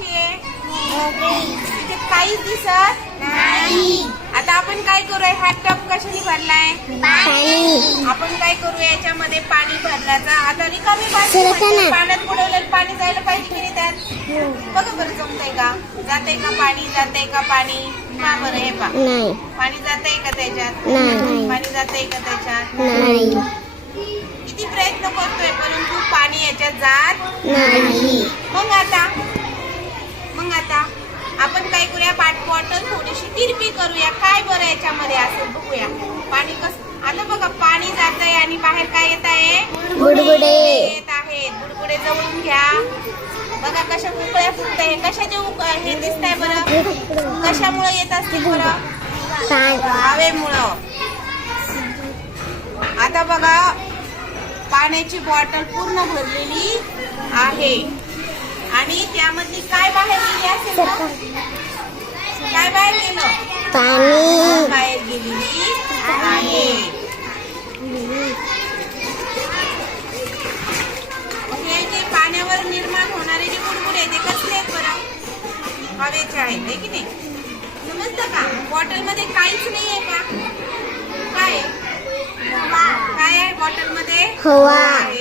कशी आहे तिथे काहीच दिसत आता आपण काय करूया? हा टप कशाने भरलाय? पाणी. आपण काय करू याच्यामध्ये पाणी भरल्याचा. आता रिकामी सरका म्हणजे. पाण्यात बुडवलेलं पाणी जायला पाहिजे की नाही त्यात? बघा बरं जमतंय का? जाते का पाणी? जाते का पाणी? हा बरं हे पा नाही. पाणी जाते का त्याच्यात? नाही. पाणी जाते का त्याच्यात? नाही. किती प्रयत्न करतोय परंतु पाणी याच्यात जात नाही. मग आता? आपण काय करूया? पाट बॉटल थोडीशी तिरपी करूया. काय बरं याच्यामध्ये असेल बघूया. पाणी कस आता बघा पाणी जात आहे आणि बाहेर काय येत आहे? बुडबुडे. येत आहेत बुडबुडे जवळून घ्या. बघा कशा उकळ्या फुटत आहे कशाचे हे दिसत आहे बरं? कशामुळे येत असतील बरं? हवेमुळं. आता बघा पाण्याची बॉटल पूर्ण भरलेली आहे. आणि त्यामधली काय बाहेर गेली असेल ना? काय बाहेर गेलं? पाणी. बाहेर गेलेली आहे. हे जे पाण्यावर निर्माण होणारे जे बुडबुडे ते कसले आहेत बरं? हवेचे आहेत है की नाही? समजलं का? बॉटलमध्ये काहीच नाही आहे का? काय? आहे? काय आहे बॉटलमध्ये हवा. आहे.